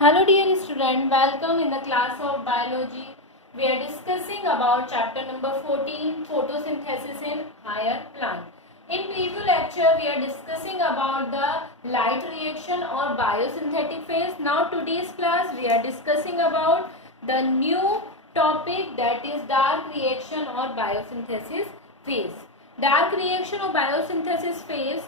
Hello dear student, welcome in the class of biology. We are discussing about chapter number 14, photosynthesis in higher plant. In previous lecture we are discussing about the light reaction or biosynthetic phase. Now today's class we are discussing about the new topic, that is dark reaction or biosynthesis phase. Dark reaction और biosynthesis phase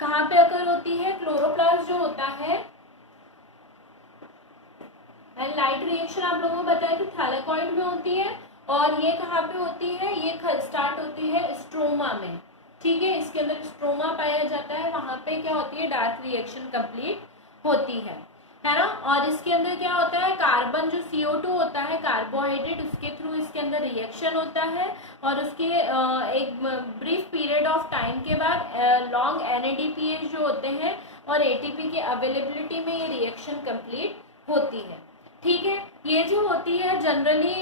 कहाँ पे अकर होती है? Chloroplast जो होता है, and light reaction आप लोगों को बताया कि थैलेकॉइड में होती है, और ये कहाँ पे होती है? ये स्टार्ट होती है स्ट्रोमा में। ठीक है, इसके अंदर स्ट्रोमा पाया जाता है, वहां पे क्या होती है? डार्क रिएक्शन कंप्लीट होती है ना। और इसके अंदर क्या होता है? कार्बन जो CO2 होता है, कार्बोहाइड्रेट, उसके थ्रू इसके अंदर रिएक्शन होता है, और उसके एक ब्रीफ पीरियड ऑफ टाइम के बाद लॉन्ग NADPH जो होते हैं और ATP की अवेलेबिलिटी में ये रिएक्शन कंप्लीट होती है। ठीक है, ये जो होती है जनरली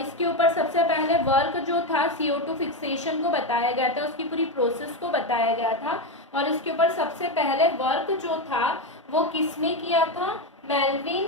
इसके ऊपर सबसे पहले वर्क जो था CO2 फिक्सेशन को बताया गया था, उसकी पूरी प्रोसेस को बताया गया था, और इसके ऊपर सबसे पहले वर्क जो था वो किसने किया था? मेल्विन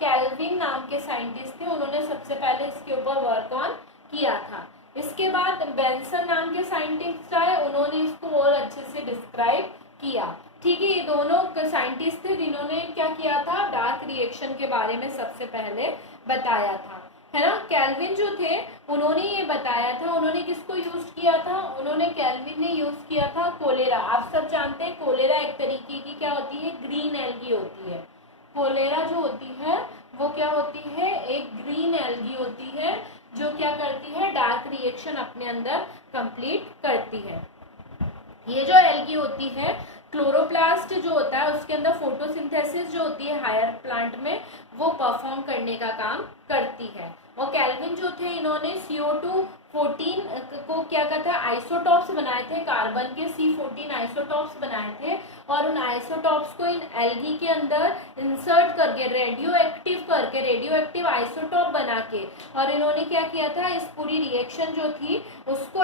कैल्विन नाम के साइंटिस्ट थे, उन्होंने सबसे पहले इसके ऊपर वर्क ऑन किया था। इसके बाद बेंसन नाम के साइंटिस्ट आए, उन्होंने इसको और अच्छे से डिस्क्राइब किया। ठीक है, ये दोनों साइंटिस्ट थे जिन्होंने क्या किया था? डार्क रिएक्शन के बारे में सबसे पहले बताया था, है ना। कैल्विन जो थे उन्होंने ये बताया था। उन्होंने किसको यूज किया था? उन्होंने कैल्विन ने यूज किया था कोलेरा। आप सब जानते हैं कोलेरा एक तरीके की क्या होती है? ग्रीन एल्गी होती है। कोलेरा जो होती है वो क्या होती है? एक ग्रीन एल्गी होती है जो क्या करती है? डार्क रिएक्शन अपने अंदर कंप्लीट करती है। ये जो एल्गी होती है, क्लोरोप्लास्ट जो होता है उसके अंदर फोटोसिंथेसिस जो होती है हायर प्लांट में, वो परफॉर्म करने का काम करती है। और कैल्विन जो थे, इन्होंने CO2-14 को क्या कहता है? आइसोटॉप्स बनाए थे, कार्बन के C14 आइसोटॉप्स बनाए थे, और उन आइसोटॉप्स को इन एल्गी के अंदर इंसर्ट करके रेडियो एक्टिव आइसोटॉप बना के, और इन्होंने क्या किया था? इस पूरी रिएक्शन जो थी उसको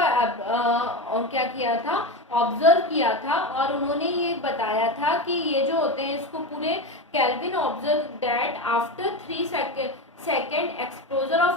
क्या किया था? ऑब्जर्व किया था, और उन्होंने ये बताया था कि ये जो होते हैं इसको पूरे Calvin observe that after 3 second exposure of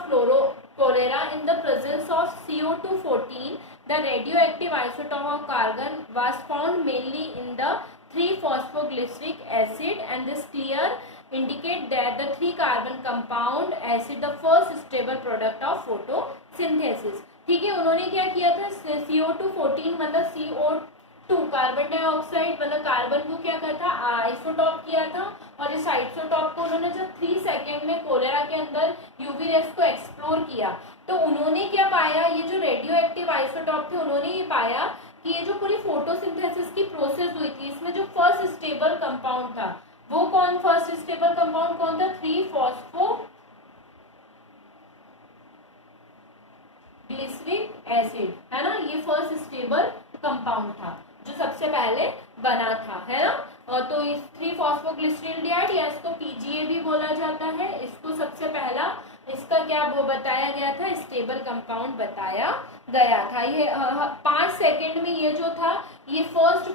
cholera in the presence of CO2-14, the radioactive isotope of carbon was found mainly in the 3-phosphoglyceric acid, and this clear indicate that the 3-carbon compound acid the first stable product of photosynthesis। ठीक है, उन्होंने क्या किया था? CO2-14 मतलब CO2 carbon dioxide मतलब carbon को क्या करता? आइसोटॉप किया था, और इस आइसोटॉप को उन्होंने जब 3 सेकेंड में कोलेरा के अंदर यूवी रेस को एक्सप्लोर किया, तो उन्होंने क्या पाया? ये जो रेडियो एक्टिव आइसोटॉप थे, उन्होंने ये पाया कि ये जो पूरी फोटोसिंथेसिस की प्रोसेस हुई थी, इसमें जो फर्स्ट स्टेबल कंपाउंड था वो कौन? फर्स्ट स्टेबल कंपाउंड कौन था? 3-phosphoglyceric एसिड, है ना। ये फर्स्ट स्टेबल कंपाउंड था जो सबसे पहले बना था, है ना। और तो इस 3-phosphoglyceraldehyde या इसको PGA भी बोला जाता है, इसको सबसे पहला इसका क्या वो बताया गया था? स्टेबल कंपाउंड बताया गया था। ये 5 सेकेंड में ये जो था, ये फर्स्ट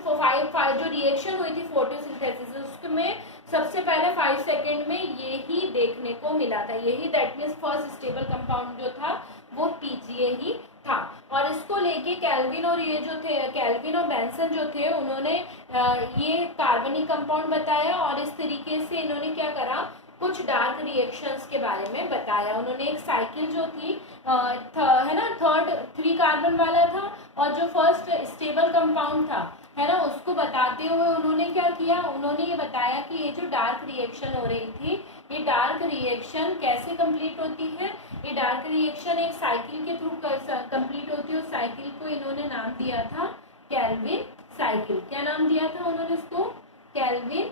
5 जो रिएक्शन हुई थी फोटोसिंथेसिस, उसमें सबसे पहले 5 सेकेंड में ये ही देखने को मिला था। यही that means first stable compound जो था वो PGA ही था। और इसको लेके कैल्विन और ये जो थे, कैल्विन और बेंसन जो थे, उन्होंने ये कार्बनिक कंपाउंड बताया, और इस तरीके से इन्होंने क्या करा? कुछ डार्क रिएक्शंस के बारे में बताया। उन्होंने एक साइकिल जो थी है ना, 3 कार्बन वाला था, और जो फर्स्ट स्टेबल कंपाउंड था, है ना, उसको बताते हुए उन्होंने क्या किया? उन्होंने ये बताया कि ये जो डार्क रिएक्शन हो रही थी, ये डार्क रिएक्शन कैसे कंप्लीट होती है? ये डार्क रिएक्शन एक साइकिल के थ्रू कंप्लीट होती है। उस साइकिल को इन्होंने नाम दिया था कैल्विन साइकिल। क्या नाम दिया था उन्होंने इसको? Calvin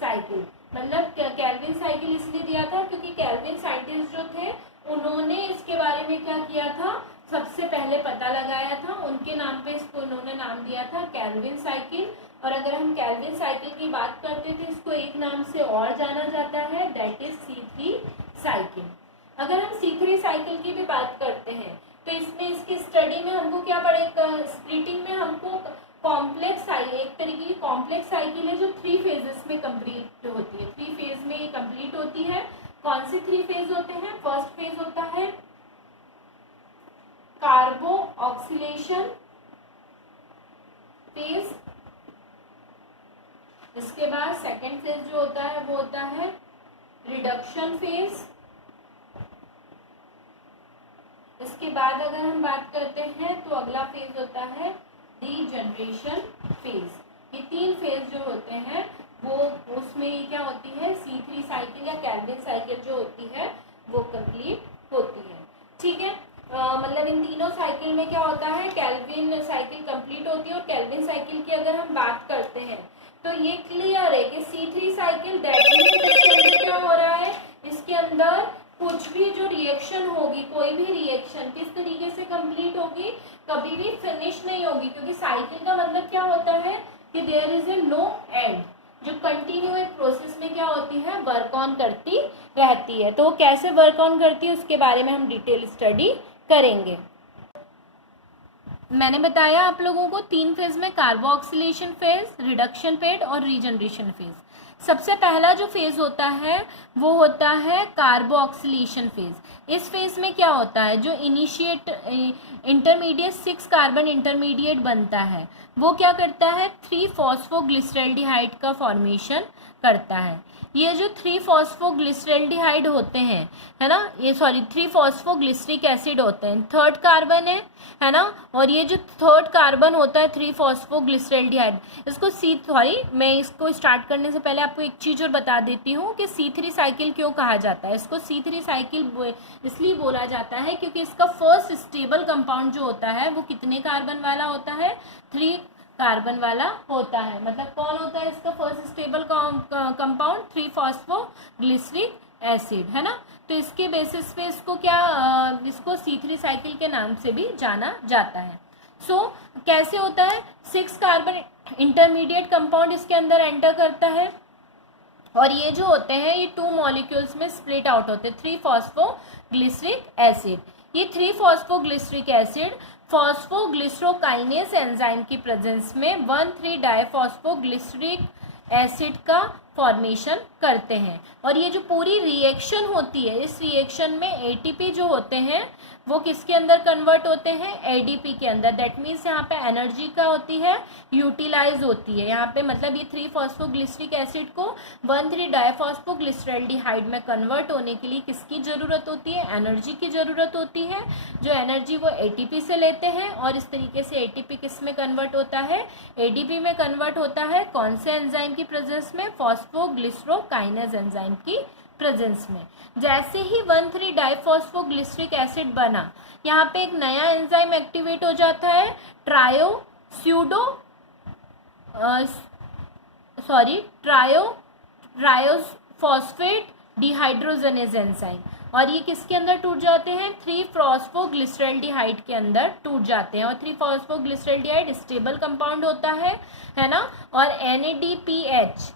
cycle. मतलब कैल्विन साइकिल इसलिए दिया था क्योंकि कैल्विन साइंटिस्ट जो थे उन्होंने इसके बारे में क्या किया था? सबसे पहले पता लगाया था, उनके नाम पे इसको उन्होंने नाम दिया था कैल्विन साइकिल। और अगर हम कैल्विन साइकिल की बात करते थे, इसको एक नाम से और जाना जाता है, दैट इज C3 साइकिल। अगर हम C3 साइकिल की भी बात करते हैं तो इसमें इसकी स्टडी में हमको क्या पड़ेगा? स्प्लिटिंग में हमको कॉम्प्लेक्स साइकिल, एक तरीके की कॉम्प्लेक्स साइकिल है जो 3 फेजेस में कंप्लीट होती है, 3 फेज में ये कंप्लीट होती है। कौन से 3 फेज होते हैं? फर्स्ट फेज होता है कार्बो ऑक्सीलेशन फेज, इसके बाद सेकेंड फेज जो होता है वो होता है रिडक्शन फेज, इसके बाद अगर हम बात करते हैं तो अगला फेज होता है रीजनरेशन फेज। ये 3 फेज जो होते हैं वो उसमें ये क्या होती है, C3 साइकिल या केल्विन साइकिल जो होती है वो कंप्लीट होती है। ठीक है, मतलब इन तीनों साइकिल में क्या होता है, केल्विन साइकिल कंप्लीट होती है। और केल्विन साइकिल की अगर हम बात करते हैं तो ये क्लियर है कि C3 साइकिल इसके अंदर क्या हो रहा है, इसके अंदर कुछ भी जो रिएक्शन होगी, कोई भी रिएक्शन किस तरीके से कंप्लीट होगी, कभी भी फिनिश नहीं होगी, क्योंकि साइकिल का मतलब क्या होता है कि there is a no end, जो कंटिन्यू एक प्रोसेस में क्या होती है, वर्क ऑन करती रहती है। तो कैसे वर्क ऑन करती है उसके बारे में हम डिटेल स्टडी करेंगे। मैंने बताया आप लोगों को 3 फेज में कार्बोक्सिलेशन फेज, रिडक्शन फेज और रीजनरेशन फेज। सबसे पहला जो फेज होता है वो होता है कार्बोक्सिलेशन फेज। इस फेज में क्या होता है, जो इंटरमीडिएट 6 कार्बन इंटरमीडिएट बनता है वो क्या करता है, 3 फॉस्फोग्लिसरल्डिहाइड का फॉर्मेशन करता है। ये जो 3 फॉस्फोग्लिसरल्डिहाइड होते हैं, है ना, ये 3 फॉस्फोग्लिसरिक एसिड होते हैं, 3rd कार्बन है ना, और ये जो 3rd कार्बन होता है 3 फॉस्फोग्लिसरल्डिहाइड, मैं इसको स्टार्ट करने से पहले आपको एक चीज और बता देती हूँ कि C3 साइकिल क्यों कहा जाता है। इसको C3 साइकिल इसलिए बोला जाता है क्योंकि इसका फर्स्ट स्टेबल कंपाउंड जो होता है वो कितने कार्बन वाला होता है, 3 कार्बन वाला होता है। मतलब कौन होता है इसका first stable compound, 3 phosphoglyceric acid, है ना। तो इसके बेसिस पे इसको इसको C3 साइकिल के नाम से भी जाना जाता है। कैसे होता है, 6 कार्बन इंटरमीडिएट कंपाउंड इसके अंदर एंटर करता है और ये जो होते हैं ये 2 मॉलिक्यूल्स में स्प्लिट आउट होते हैं, 3 फॉस्फोग्लिसरिक एसिड। ये 3 फॉस्फोग्लिसरिक एसिड फॉस्फोग्लिसरोकाइनेस एंजाइम की प्रेजेंस में 1,3-डाइफॉस्फोग्लिसरिक एसिड का फॉर्मेशन करते हैं। और ये जो पूरी रिएक्शन होती है, इस रिएक्शन में एटीपी जो होते हैं वो किसके अंदर कन्वर्ट होते हैं, एडीपी के अंदर। दैट मीन्स यहाँ पे एनर्जी का होती है, यूटिलाइज होती है यहाँ पे। मतलब ये 3 फॉस्फोग्लिसरिक एसिड को 1,3-डाइफॉस्फोग्लिसरल्डिहाइड में कन्वर्ट होने के लिए किसकी जरूरत होती है, एनर्जी की जरूरत होती है। जो एनर्जी वो एटीपी से लेते हैं और इस तरीके से एटीपी किस में कन्वर्ट होता है, एडीपी में कन्वर्ट होता है। कौन से एंजाइम की प्रेजेंस में, फॉस्फोग्लिसरोकाइनेस एंजाइम की प्रेजेंस में। जैसे ही 1,3-डाइफॉस्फोग्लिसरिक एसिड बना, यहाँ पे एक नया एंजाइम एक्टिवेट हो जाता है, ट्रायोफॉस्फेट डिहाइड्रोजनेज एंजाइम। और ये किसके अंदर टूट जाते हैं, 3 फॉस्फोग्लिसरल्डिहाइड के अंदर टूट जाते हैं। और 3 फॉस्फोग्लिसरल्डिहाइड स्टेबल कंपाउंड होता है ना। और NADPH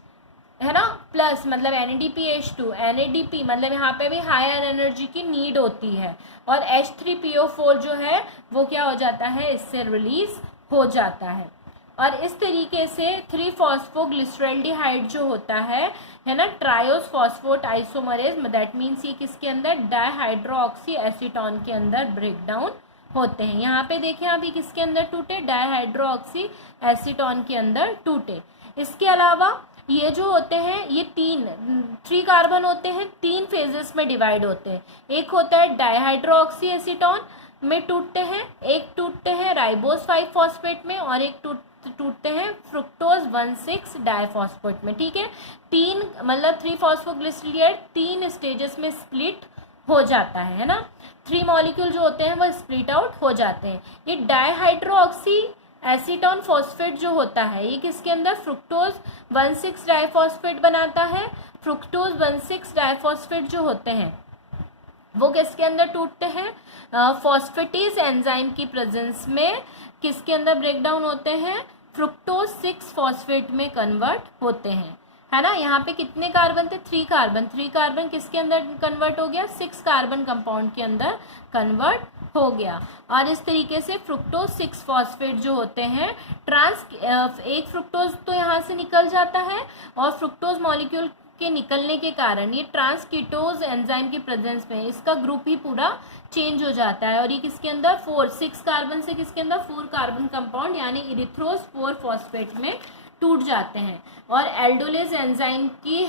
है ना प्लस, मतलब NADPH2, NADP मतलब यहाँ पे भी हायर एनर्जी की नीड होती है। और H3PO4 जो है वो क्या हो जाता है, इससे रिलीज हो जाता है। और इस तरीके से 3 फॉस्फोग्लिसरल्डिहाइड जो होता है ना, ट्रायोस फॉस्फोट आइसोमरेज, दैट मीन्स ये किसके अंदर, डाइहाइड्रोक्सी एसीटोन के अंदर ब्रेक डाउन होते हैं। यहाँ पे देखें अभी किसके अंदर टूटे, डाइहाइड्रोक्सी एसीटोन के अंदर टूटे। इसके अलावा ये जो होते हैं ये 3 कार्बन होते हैं, 3 फेजेस में डिवाइड होते हैं। एक होता है डाइहाइड्रोक्सी एसीटोन में टूटते हैं, एक टूटते हैं राइबोस 5 फॉस्फेट में, और एक टूटते हैं फ्रुक्टोज 1,6 डाइफॉस्फेट में। ठीक है, 3 मतलब 3 फॉस्फोग्लिसरल्डिहाइड 3 स्टेजेस में स्प्लिट हो जाता है ना। 3 मॉलिक्यूल जो होते हैं वो स्प्लिट आउट हो जाते हैं। ये डाइहाइड्रोक्सी एसीटोन फॉस्फेट जो होता है ये किसके अंदर, फ्रुक्टोज 1,6 डाइफॉस्फेट बनाता है। फ्रुक्टोज 1,6 डाइफॉस्फेट जो होते हैं वो किसके अंदर टूटते हैं, फॉस्फेटेज एंजाइम की प्रेजेंस में किसके अंदर ब्रेक डाउन होते हैं, फ्रुक्टोज 6 फॉस्फेट में कन्वर्ट होते हैं, है ना। यहाँ पे कितने कार्बन थे, 3 कार्बन। 3 कार्बन किसके अंदर कन्वर्ट हो गया, 6 कार्बन कंपाउंड के अंदर कन्वर्ट हो गया। और इस तरीके से फ्रुक्टोज 6 फॉस्फेट जो होते हैं एक फ्रुक्टोज तो यहाँ से निकल जाता है और फ्रुक्टोज मॉलिक्यूल के निकलने के कारण ये ट्रांसकीटोज एंजाइम की प्रेजेंस में इसका ग्रुप ही पूरा चेंज हो जाता है और ये किसके अंदर 6 कार्बन से किसके अंदर 4 कार्बन कंपाउंड यानी इरिथ्रोज 4 फॉस्फेट में टूट जाते हैं। और एल्डोलेज एंजाइम की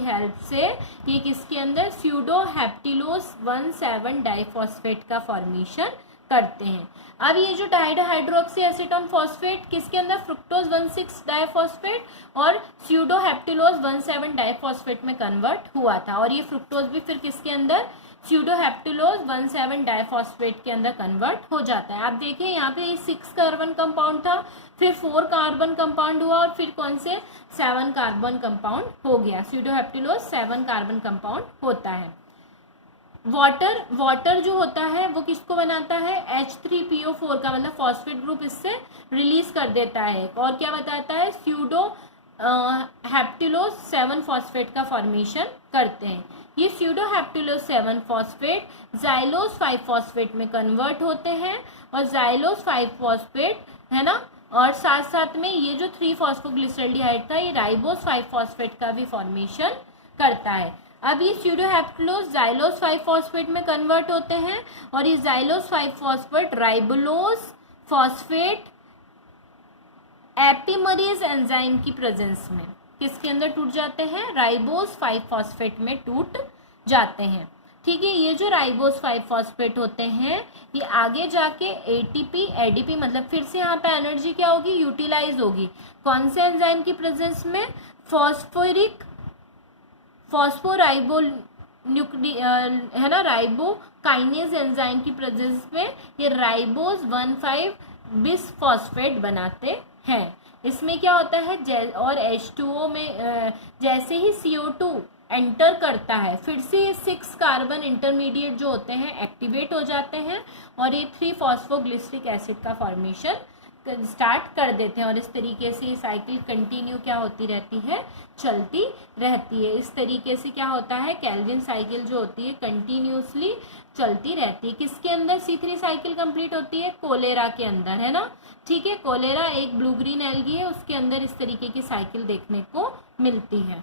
हेल्प से ये किसके अंदर स्यूडो हेप्टिलोज 1,7 डाइफॉस्फेट का फॉर्मेशन करते हैं। अब ये जो डाइहाइड्रोक्सी एसीटोन फॉस्फेट किसके अंदर फ्रुक्टोज 1,6 डाइफॉस्फेट और स्यूडो हेप्टिलोज 1,7 डाइफॉस्फेट में कन्वर्ट हुआ था और ये फ्रुक्टोज भी फिर किसके अंदर स्यूडो हेप्टिलोज 1,7 डाइफॉस्फेट के अंदर कन्वर्ट हो जाता है। आप देखिए यहाँ पे 6 कार्बन कंपाउंड था, फिर 4 कार्बन कंपाउंड हुआ और फिर कौन से 7 कार्बन कंपाउंड हो गया। स्यूडो हेप्टिलोज 7 कार्बन कंपाउंड होता है। वाटर जो होता है वो किसको बनाता है H3PO4 का, मतलब फॉस्फेट ग्रुप इससे रिलीज कर देता है और क्या बताता है स्यूडो हेप्टिलोज 7 फॉस्फेट का फॉर्मेशन करते हैं। ये स्यूडो हेप्टिलोज 7 फॉस्फेट जाइलोज 5 फॉस्फेट में कन्वर्ट होते हैं और जाइलोज 5 फॉस्फेट है ना, और साथ साथ में ये जो 3 फॉस्फोग्लिसरॉल्डिहाइड था ये राइबोज 5 फॉस्फेट का भी फॉर्मेशन करता है। अब ये स्यूडो हेप्टिलोज जाइलोज 5 फॉस्फेट में कन्वर्ट होते हैं और ये xylose 5 phosphate ribulose phosphate epimerase enzyme की प्रेजेंस में किसके अंदर टूट जाते हैं राइबोज 5 फॉस्फेट में टूट जाते हैं। ठीक है, ये जो राइबोज 5 फॉस्फेट होते हैं ये आगे जाके एटीपी एडीपी मतलब फिर से यहाँ पे एनर्जी क्या होगी यूटिलाइज होगी कौन से एंजाइम की प्रेजेंस में फॉस्फोराइबो है ना राइबोकाइनेज एंजाइम की प्रेजेंस में ये राइबोज 1,5 बिस फॉस्फेट बनाते हैं। इसमें क्या होता है और H2O में जैसे ही CO2 एंटर करता है फिर से ये 6 कार्बन इंटरमीडिएट जो होते हैं एक्टिवेट हो जाते हैं और ये 3 फॉस्फोग्लिसरिक एसिड का फॉर्मेशन स्टार्ट कर देते हैं और इस तरीके से ये साइकिल कंटिन्यू क्या होती रहती है चलती रहती है। इस तरीके से क्या होता है केल्विन साइकिल जो होती है कंटिन्यूसली चलती रहती है। किसके अंदर C3 साइकिल कंप्लीट होती है कोलेरा के अंदर है ना। ठीक है, कोलेरा एक ब्लू ग्रीन एल्गी है उसके अंदर इस तरीके की साइकिल देखने को मिलती है।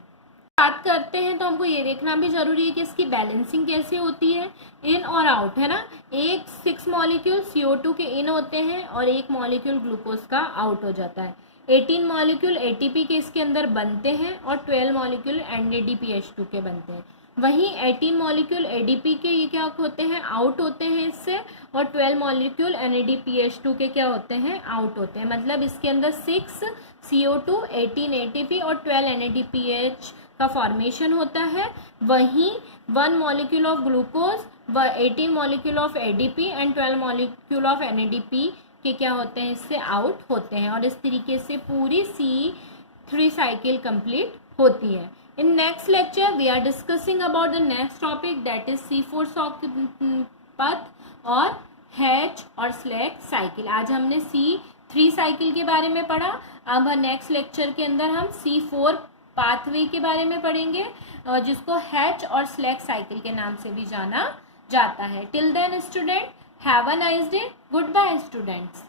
बात करते हैं तो हमको ये देखना भी जरूरी है कि इसकी बैलेंसिंग कैसे होती है इन और आउट है ना। एक 6 मॉलिक्यूल CO2 के इन होते हैं और एक मॉलिक्यूल ग्लूकोज का आउट हो जाता है। 18 मॉलिक्यूल ATP के इसके अंदर बनते हैं और 12 मॉलिक्यूल NADPH2 के बनते हैं। वहीं 18 मॉलिक्यूल ADP के ये क्या होते हैं आउट होते हैं इससे और 12 मॉलिक्यूल NADPH2 के क्या होते हैं आउट होते हैं। मतलब इसके अंदर 6 CO2 18 ATP और 12 NADPH का फॉर्मेशन होता है। वहीं 1 molecule of glucose 18 molecule of ADP and 12 molecule of NADP के क्या होते हैं इससे आउट होते हैं और इस तरीके से पूरी C3 साइकिल कंप्लीट होती है। In next lecture we are discussing about the next topic that is C4 path और हैच और स्लैग साइकिल। आज हमने C3 साइकिल के बारे में पढ़ा। अब नेक्स्ट लेक्चर के अंदर हम C4 पाथवे के बारे में पढ़ेंगे जिसको हैच और स्लैग साइकिल के नाम से भी जाना जाता है। Till then student have a nice day. Goodbye students.